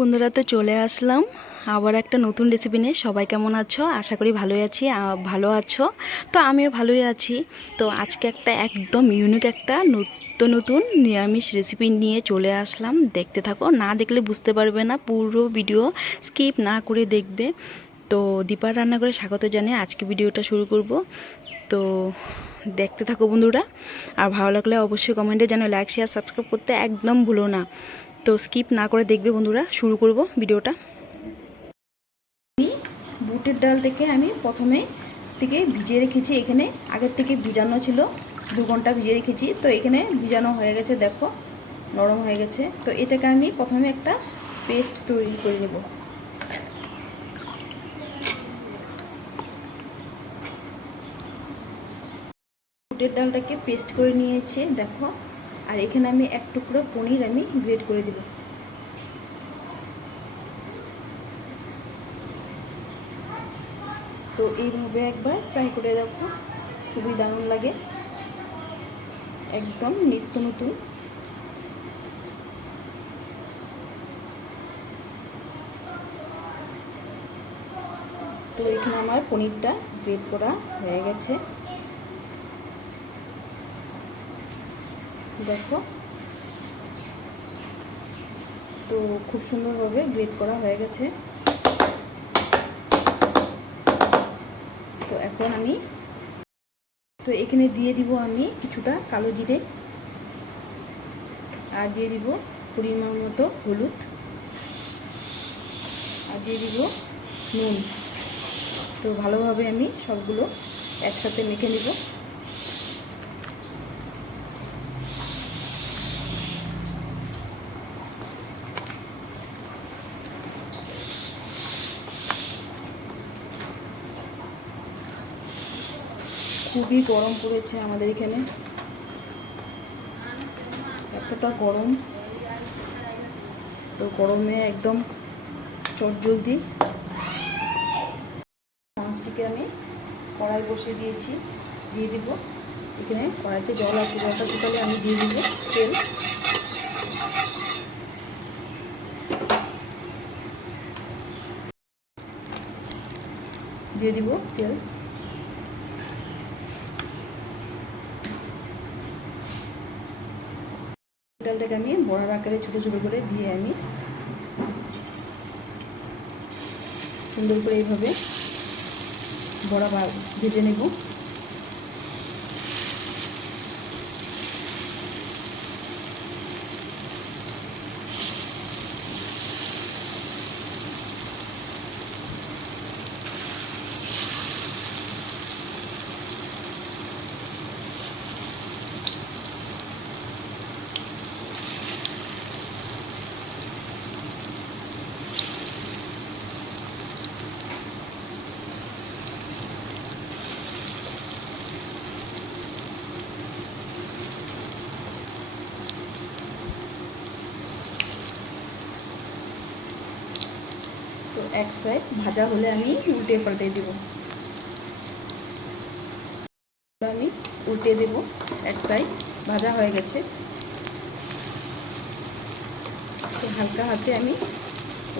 বন্ধুরা, তো চলে আসলাম। আবার একটা নতুন রেসিপি নিয়ে। সবাই কেমন আছো? আশা করি ভালোই আছি ভালো আছো। তো আমিও ভালোই আছি। তো আজকে একটা একদম ইউনিক একটা নতুন নতুন নিরামিষ রেসিপি নিয়ে চলে আসলাম। দেখতে থাকো। না দেখলে বুঝতে পারবে না, পুরো ভিডিও স্কিপ না করে দেখবে। তো দীপার রান্না করে স্বাগত জানিয়ে আজকে ভিডিওটা শুরু করব। তো দেখতে থাকো বন্ধুরা। আর ভালো লাগলে অবশ্যই কমেন্টে যেন লাইক শেয়ার সাবস্ক্রাইব করতে একদম ভুলো না। তো স্কিপ না করে দেখবে বন্ধুরা, শুরু করব ভিডিওটা। আমি বুটের ডালটাকে আমি প্রথমে থেকে ভিজিয়ে রেখেছি এখানে। আগের থেকে ভিজানো ছিল, দু ঘণ্টা ভিজিয়ে রেখেছি। তো এখানে ভিজানো হয়ে গেছে, দেখো, নরম হয়ে গেছে। তো এটাকে আমি প্রথমে একটা পেস্ট তৈরি করে নেব। বুটের ডালটাকে পেস্ট করে নিয়েছি, দেখো। আর এখানে আমি এক টুকরো পনির আমি গ্রেড করে দেবো। তো এইভাবে একবার ট্রাই করে দেখো, খুবই দারুণ লাগে। একদম নিত্য নতুন। তো এখানে আমার পনিরটা গ্রেড করা হয়ে গেছে। দেখো। তো খুব সুন্দরভাবে গ্রেড করা হয়ে গেছে। তো এখন আমি, তো এখানে দিয়ে দিব আমি কিছুটা কালো জিরে। আর দিয়ে দিব পরিমাণ মতো হলুদ। আর দিয়ে দিব নুন। তো ভালোভাবে আমি সবগুলো একসাথে মেখে নিব। খুবই গরম পড়েছে আমাদের এখানে। এতটা গরম। তো গরমে একদম চটজলদি মাছটিকে আমি কড়াই বসিয়ে দিয়েছি, দিয়ে দিব। এখানে কড়াইতে জল আছে, জলটা শুকালে আমি দিয়ে দিব, তেল। দিয়ে দিব তেল। ডালটাকে আমি বড়ার আকারে ছোটো ছোটো করে দিয়ে আমি সুন্দর করে এইভাবে বড়া ভেজে নেব। এক সাইড ভাজা হলে আমি উল্টে পাল্টে দেব। আমি উল্টে দেব এক সাইড ভাজা হয়ে গেছে। হালকা হাতে আমি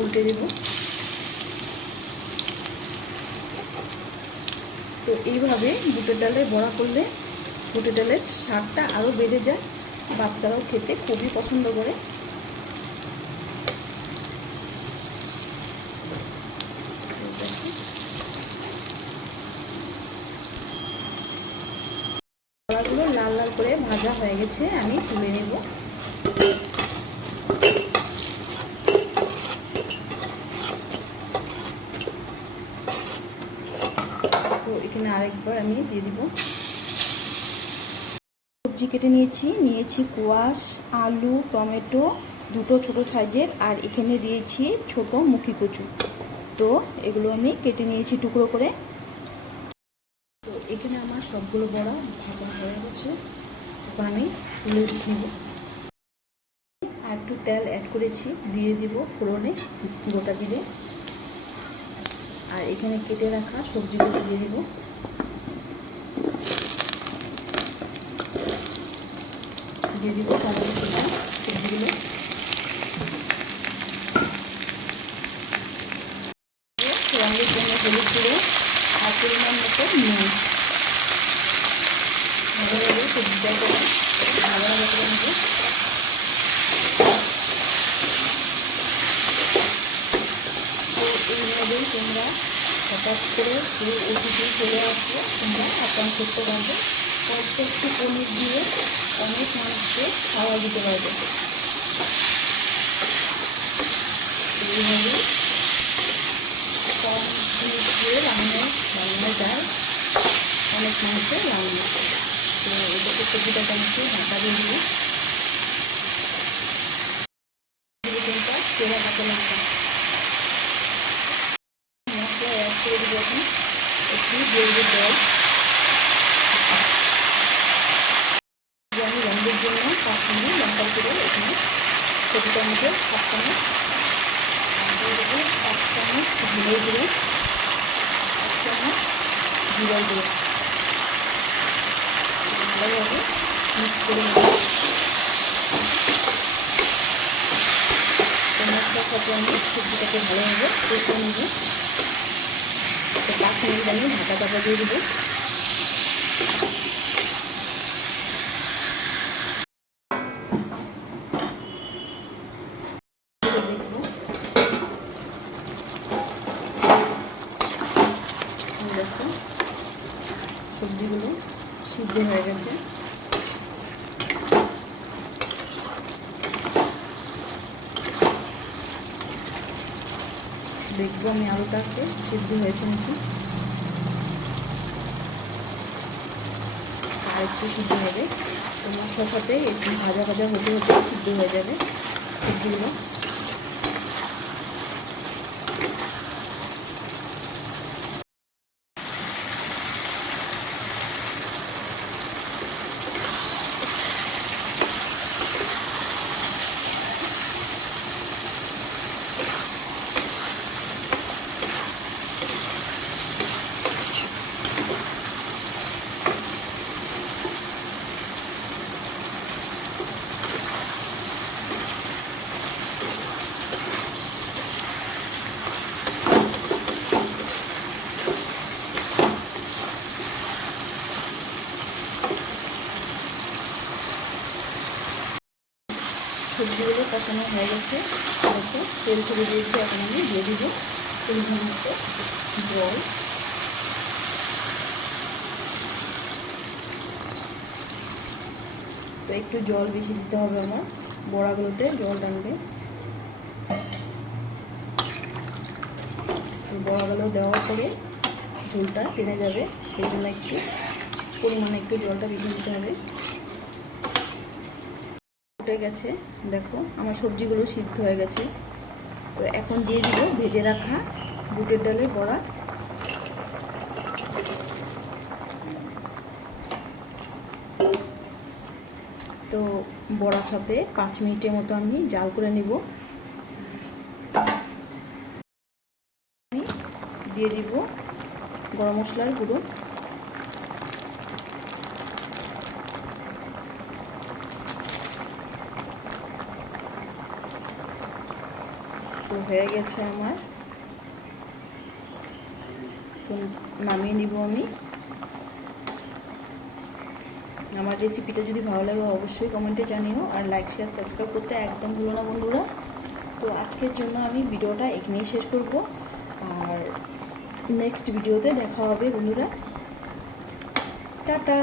উল্টে দেব। তো এইভাবে বুটের ডালে বড়া করলে বুটের ডালের স্বাদটা আরও বেড়ে যায়। বাচ্চারাও খেতে খুবই পছন্দ করে। ভাজা হয়ে গেছে, আমি তুলে নেব। তো এখানে আরেকবার আমি দিয়ে দিব। সবজি কেটে নিয়েছি নিয়েছি কোয়াশ, আলু, টমেটো, দুটো ছোট সাইজের, আর এখানে দিয়েছি ছোট মুখি কচু। তো এগুলো আমি কেটে নিয়েছি টুকরো করে। তো এখানে আমার সবগুলো বড়া ভাজা হয়ে গেছে। এখন আমি তুলে নেব। আর একটু তেল অ্যাড করেছি, দিয়ে দিব ফোড়নে গোটা জিরে। আর এখানে কেটে রাখা সবজিগুলো দিয়ে দিব। দিয়ে দিব সবজিগুলো। রঙের জন্য হলুদ আর পরিমাণ মতো নুন। ভালো করে এইভাবেই তোমরা হঠাৎ করে সেই চলে আসলে তোমরা করতে পারবে অল্প একটু দিয়ে অনেক মানুষকে খাওয়া দিতে পারবে এইভাবে কম দিয়ে রান্না যায় অনেক মানুষের সবজিটাকে আমাকে ঢাকা দিয়ে দিই তিনটা কেলা কাঁচা দেবো একটু আমি রঙের জন্য কাশ্মীরি লঙ্কা করে এখানে সবজিটার মধ্যে সাত চামচ। দেবো এক চামচ ধনে গুঁড়ো। এক চামচ জিরা গুঁড়ো। ভালোভাবে মিক্স করে নেব। মশলার সাথে আমি সবজিটাকে ভালোভাবে কষে নেব। পাঁচ মিনিট আমি ঢাকা দিয়ে দেবো দেখব দেখো সবজিগুলো সিদ্ধ হয়ে গেছে দেখব আমি আলুটাকে সিদ্ধ হয়েছে নাকি? আর একটু সিদ্ধ হবে। তো মশলার সাথে একটু ভাজা ভাজা হতে হতে সিদ্ধ হয়ে যাবে। সবজিগুলো সবজিগুলো কষানো হয়ে গেছে। দেখো, তেল ছেড়ে দিয়েছি, এখন আমি দিয়ে দিব পরিমাণ মতো জল। তো একটু জল বেশি দিতে হবে আমার, বড়াগুলোতে জল টানবে বড়াগুলো দেওয়ার পরে ঝোলটা টেনে যাবে, সেই জন্য একটু পরিমাণে একটু জলটা বেশি দিতে হবে। ফুটে গেছে। দেখো, আমার সবজিগুলো সিদ্ধ হয়ে গেছে। তো এখন দিয়ে দিব ভেজে রাখা বুটের ডালে বড়া। তো বড়ার সাথে পাঁচ মিনিটের মতো আমি জাল করে নিব। আমি দিয়ে দিব গরম মশলার গুঁড়ো। তো হয়ে গেছে আমার। তো নামিয়ে নিব আমি। আমার রেসিপিটা যদি ভালো লাগে অবশ্যই কমেন্টে জানিও। আর লাইক শেয়ার সাবস্ক্রাইব করতে একদম ভুলো না বন্ধুরা। তো আজকের জন্য আমি ভিডিওটা এখানেই শেষ করব। আর নেক্সট ভিডিওতে দেখা হবে বন্ধুরা। টাটা!